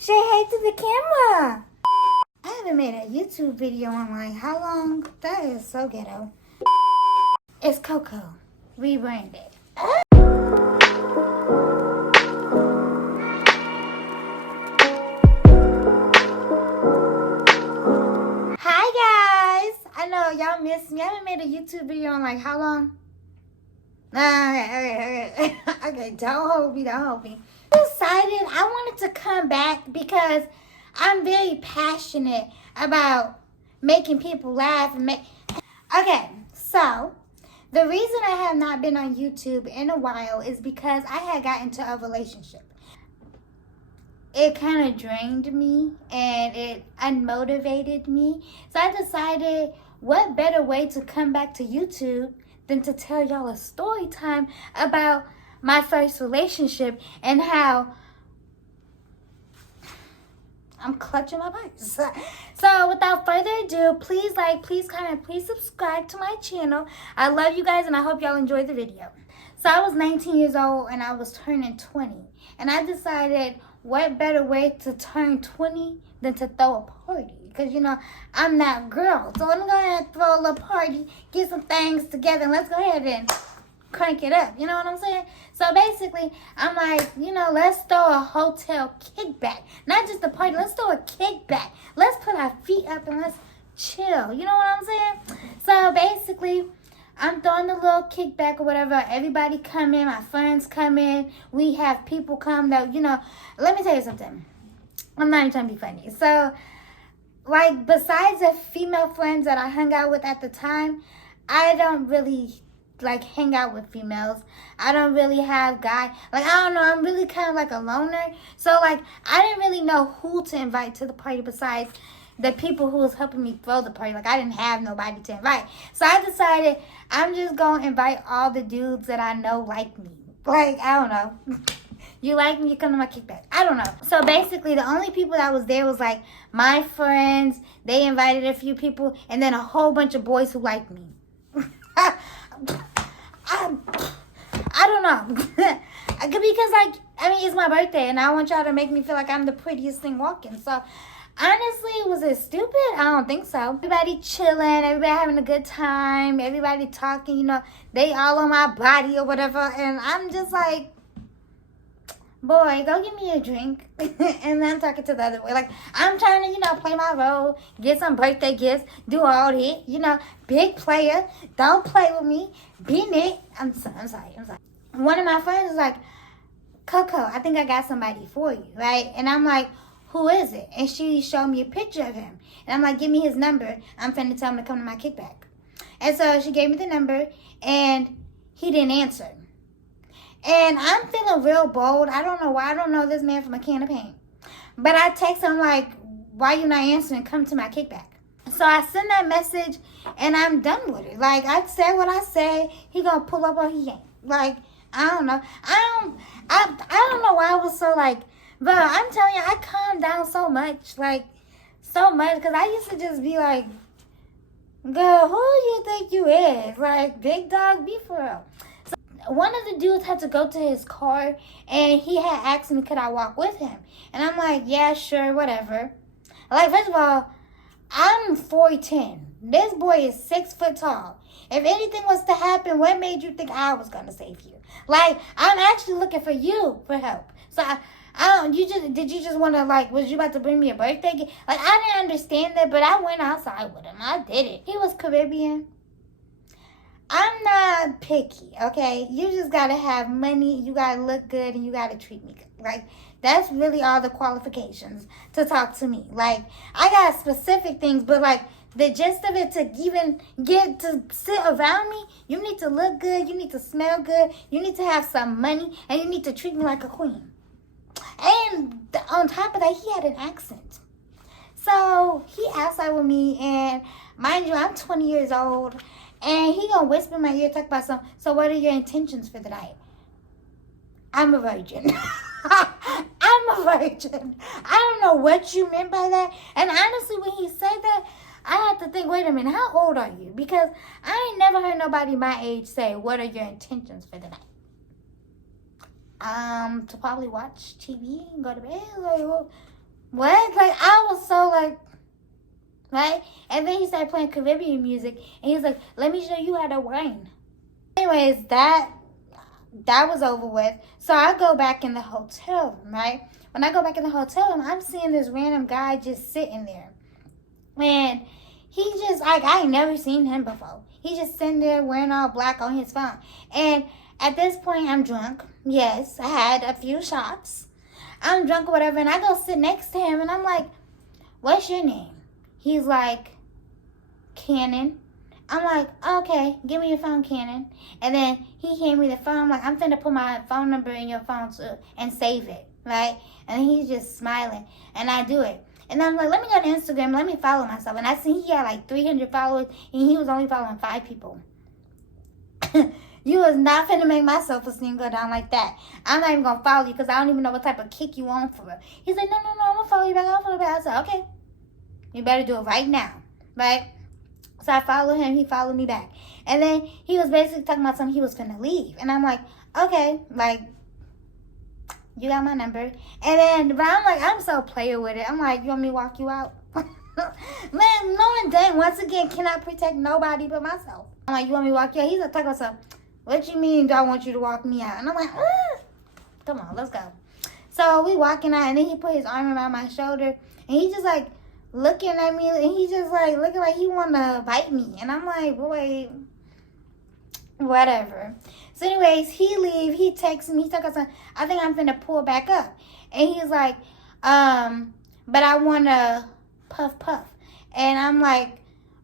Say hey to the camera. I haven't made a YouTube video in like how long? That is so ghetto. It's Coco, rebranded. Hi guys. I know y'all missed me. I haven't made a YouTube video in like how long? Okay, don't hold me. I decided I wanted to come back because I'm very passionate about making people laugh and Okay, so the reason I have not been on YouTube in a while is because I had got into a relationship. It kind of drained me and it unmotivated me. So I decided, what better way to come back to YouTube than to tell y'all a story time about my first relationship and how I'm clutching my purse. So without further ado, please like, please comment, please subscribe to my channel. I love you guys and I hope y'all enjoy the video. So I was 19 years old and I was turning 20. And I decided, what better way to turn 20 than to throw a party? Because, you know, I'm that girl. So let me go ahead and throw a little party, get some things together, and let's go ahead and crank it up. You know what I'm saying? So basically, I'm like, you know, let's throw a hotel kickback. Not just a party, let's throw a kickback. Let's put our feet up and let's chill. You know what I'm saying? So basically, I'm throwing a little kickback or whatever. Everybody come in, my friends come in. We have people come that, you know, let me tell you something. I'm not even trying to be funny. So, like, besides the female friends that I hung out with at the time, I don't really, like, hang out with females. I don't really have guys. Like, I don't know. I'm really kind of like a loner. So, like, I didn't really know who to invite to the party besides the people who was helping me throw the party. Like, I didn't have nobody to invite. So I decided I'm just going to invite all the dudes that I know like me. Like, I don't know. You like me, you come to my kickback. I don't know. So basically, the only people that was there was like my friends. They invited a few people. And then a whole bunch of boys who like me. I don't know. Because, like, I mean, it's my birthday. And I want y'all to make me feel like I'm the prettiest thing walking. So honestly, was it stupid? I don't think so. Everybody chilling, everybody having a good time, everybody talking, you know, they all on my body or whatever. And I'm just like, boy, go get me a drink. And then I'm talking to the other way. Like, I'm trying to, you know, play my role, get some birthday gifts, do all that. You know, big player. Don't play with me. Be Nick. I'm sorry. One of my friends was like, Coco, I think I got somebody for you, right? And I'm like, who is it? And she showed me a picture of him. And I'm like, give me his number. I'm finna tell him to come to my kickback. And so she gave me the number, and he didn't answer. And I'm feeling real bold. I don't know why. I don't know this man from a can of paint. But I text him like, why you not answering? Come to my kickback. So I send that message, and I'm done with it. Like, I said what I say. He gonna pull up or he ain't. Like, I don't know. I don't know why I was so like, but I'm telling you, I calmed down so much. Like, so much. Because I used to just be like, girl, who you think you is? Like, big dog, be for real. One of the dudes had to go to his car, and he had asked me, could I walk with him? And I'm like, yeah, sure, whatever. Like, first of all, I'm 4'10". This boy is 6 foot tall. If anything was to happen, what made you think I was going to save you? Like, I'm actually looking for you for help. So, did you just want to, like, was you about to bring me a birthday gift? Like, I didn't understand that, but I went outside with him. I did it. He was Caribbean. I'm not picky, okay? You just got to have money, you got to look good, and you got to treat me good. Like, that's really all the qualifications to talk to me. Like, I got specific things, but, like, the gist of it, to even get to sit around me, you need to look good, you need to smell good, you need to have some money, and you need to treat me like a queen. And on top of that, he had an accent. So, he outside with me, and mind you, I'm 20 years old, and he gonna whisper in my ear, talk about something. So what are your intentions for the night? I'm a virgin. I'm a virgin. I don't know what you meant by that. And honestly, when he said that, I had to think, wait a minute, how old are you? Because I ain't never heard nobody my age say, what are your intentions for the night? To probably watch TV and go to bed. Like, what? Like, I was so like, right? And then he started playing Caribbean music, and he was like, let me show you how to whine. Anyways, that was over with. So I go back in the hotel room, right? When I go back in the hotel room, I'm seeing this random guy just sitting there. And he just, like, I ain't never seen him before. He just sitting there wearing all black on his phone. And at this point, I'm drunk. Yes, I had a few shots. I'm drunk or whatever, and I go sit next to him, and I'm like, what's your name? He's like, Cannon. I'm like, okay, give me your phone, Cannon. And then he gave me the phone. I'm like, I'm finna put my phone number in your phone too and save it, right? And he's just smiling, and I do it. And I'm like, let me go to Instagram, let me follow myself. And I see he had like 300 followers, and he was only following 5 people. You was not finna make my self-esteem go down like that. I'm not even gonna follow you because I don't even know what type of kick you on for. He's like, no, I'm gonna follow you back, I'll follow you back. I said, okay, you better do it right now, right? So I followed him, he followed me back. And then he was basically talking about something he was finna leave. And I'm like, okay, like, you got my number. And then, but I'm like, I'm so player with it. I'm like, you want me to walk you out? Man, knowing dang, once again, cannot protect nobody but myself. I'm like, you want me to walk you out? He's like, talking about something. What you mean, do I want you to walk me out? And I'm like, come on, let's go. So we walking out, and then he put his arm around my shoulder, and he just like looking at me, and he just like looking like he want to bite me. And I'm like, boy, whatever. So anyways, he leave, he texts me, he talks about, I think I'm finna pull back up. And he's like, but I want to puff. And I'm like,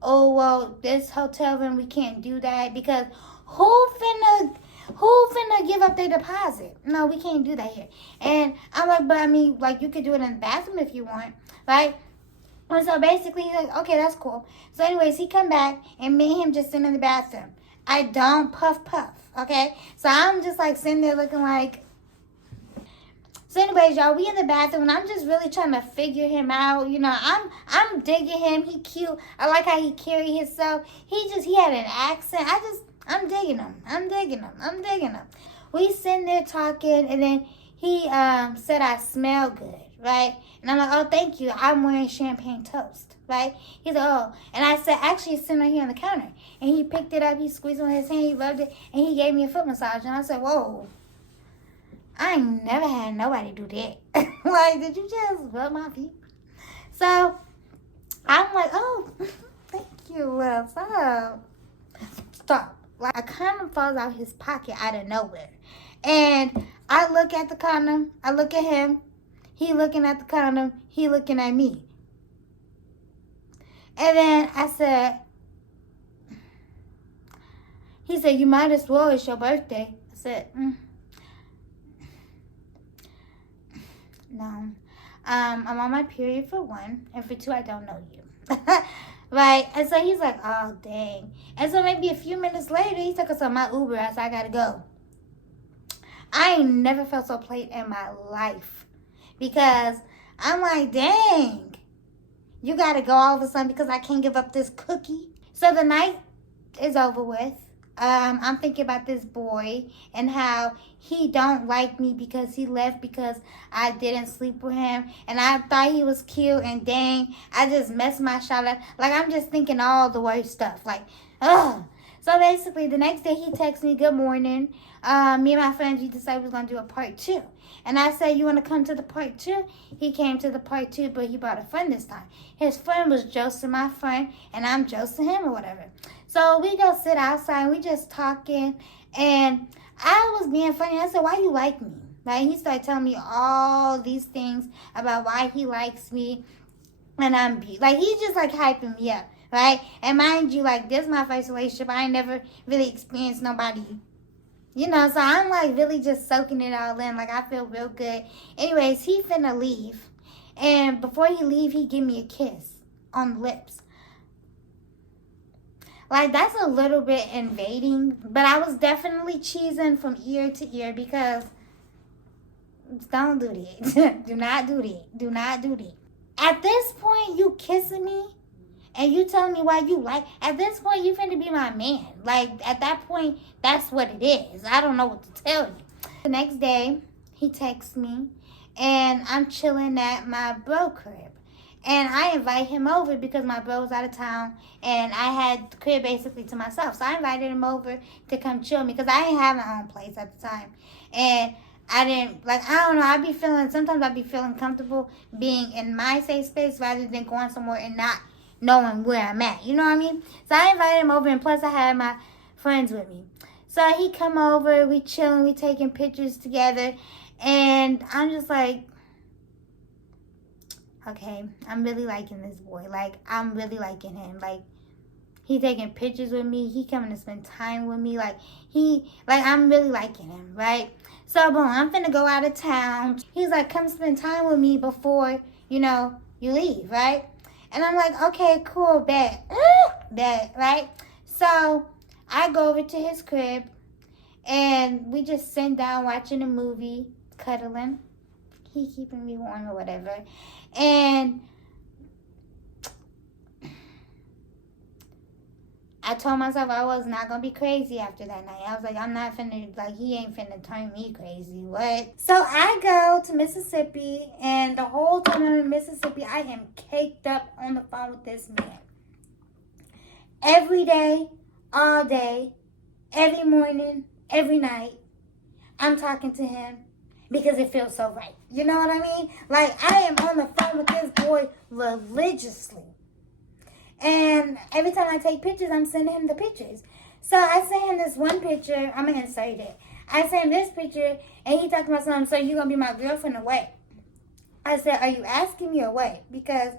oh, well, this hotel room, we can't do that because who finna give up their deposit? No, we can't do that here. And I'm like, but I mean, like, you could do it in the bathroom if you want, right? And so basically, he's like, okay, that's cool. So anyways, he come back, and me and him just sitting in the bathroom. I don't puff, okay? So I'm just, like, sitting there looking like... So anyways, y'all, we in the bathroom, and I'm just really trying to figure him out. You know, I'm digging him. He cute. I like how he carry himself. He had an accent. I'm digging him. We sitting there talking, and then he said I smell good, right? And I'm like, oh, thank you. I'm wearing champagne toast, right? He's like, oh. And I said, actually, it's sitting right here on the counter. And he picked it up. He squeezed it with his hand. He rubbed it. And he gave me a foot massage. And I said, whoa. I ain't never had nobody do that. Like, did you just rub my feet? So, I'm like, oh, thank you. What's up? Stop. Like, a condom falls out his pocket out of nowhere. And I look at the condom. I look at him. He looking at the condom. He looking at me. And then I said, he said, you might as well. It's your birthday. I said, no. I'm on my period for 1. And for 2, I don't know you. Right? And so he's like, oh, dang. And so maybe a few minutes later, he took us on my Uber. I said, I got to go. I ain't never felt so played in my life. Because I'm like, dang, you got to go all of a sudden because I can't give up this cookie. So the night is over with. I'm thinking about this boy and how he don't like me because he left because I didn't sleep with him. And I thought he was cute, and dang, I just messed my shot up. Like, I'm just thinking all the worst stuff. Like, ugh. So basically, the next day he texts me, good morning. Me and my friends, we decided we was going to do a part 2. And I said, you want to come to the part 2? He came to the part 2, but he brought a friend this time. His friend was Joseph, my friend, and I'm Joseph him or whatever. So we go sit outside, and we just talking. And I was being funny. I said, why you like me? Like, he started telling me all these things about why he likes me. And I'm like, he's just like hyping me up. Right? And mind you, like, this is my first relationship. I ain't never really experienced nobody, you know, so I'm, like, really just soaking it all in. Like, I feel real good. Anyways, he finna leave. And before he leave, he give me a kiss on the lips. Like, that's a little bit invading. But I was definitely cheesing from ear to ear because don't do that. Do not do that. Do not do that. At this point, you kissing me. And you telling me why you like... At this point, you finna be my man. Like, at that point, that's what it is. I don't know what to tell you. The next day, he texts me. and I'm chilling at my bro crib. And I invite him over because my bro was out of town and I had the crib basically to myself. So I invited him over to come chill me because I didn't have my own place at the time. And I didn't, like, I don't know, sometimes I'd be feeling comfortable being in my safe space rather than going somewhere and not knowing where I'm at. You know what I mean? So I invited him over, and plus I had my friends with me. So he come over, we chilling, we taking pictures together, and I'm just like, okay, I'm really liking this boy. Like, I'm really liking him. Like, he taking pictures with me. He coming to spend time with me. I'm really liking him, right? So, boom, I'm finna go out of town. He's like, come spend time with me before, you leave, right? And I'm like, okay, cool, bet. Bet, right? So, I go over to his crib, and we just sit down watching a movie, cuddling. He keeping me warm or whatever. And I told myself I was not going to be crazy after that night. I was like, I'm not finna, like, he ain't finna turn me crazy. What? So I go to Mississippi, and the whole time I'm in Mississippi, I am caked up on the phone with this man. Every day, all day, every morning, every night, I'm talking to him. Because it feels so right. You know what I mean? Like, I am on the phone with this boy religiously. And every time I take pictures, I'm sending him the pictures. So I sent him this one picture. I'm going to insert it. I sent him this picture, and he talked about something, so you going to be my girlfriend or what? I said, are you asking me or what? Because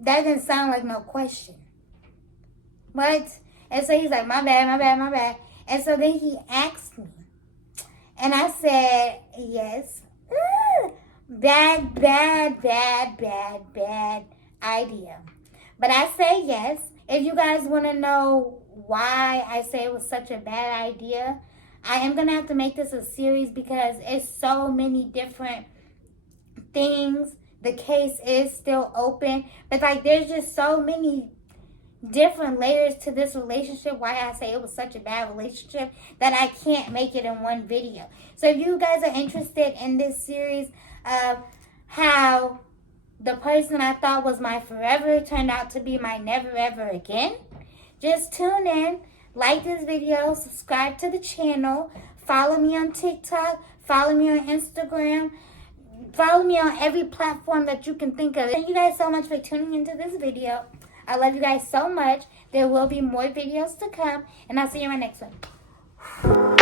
that didn't sound like no question. What? And so he's like, my bad. And so then he asked me. And I said, yes. Bad idea. But I say yes. If you guys want to know why I say it was such a bad idea, I am going to have to make this a series because it's so many different things. The case is still open. But, like, there's just so many different layers to this relationship, why I say it was such a bad relationship, that I can't make it in one video. So if you guys are interested in this series of how the person I thought was my forever turned out to be my never ever again, just tune in, like this video, subscribe to the channel, follow me on TikTok, follow me on Instagram, follow me on every platform that you can think of. Thank you guys so much for tuning into this video. I love you guys so much. There will be more videos to come, and I'll see you in my next one.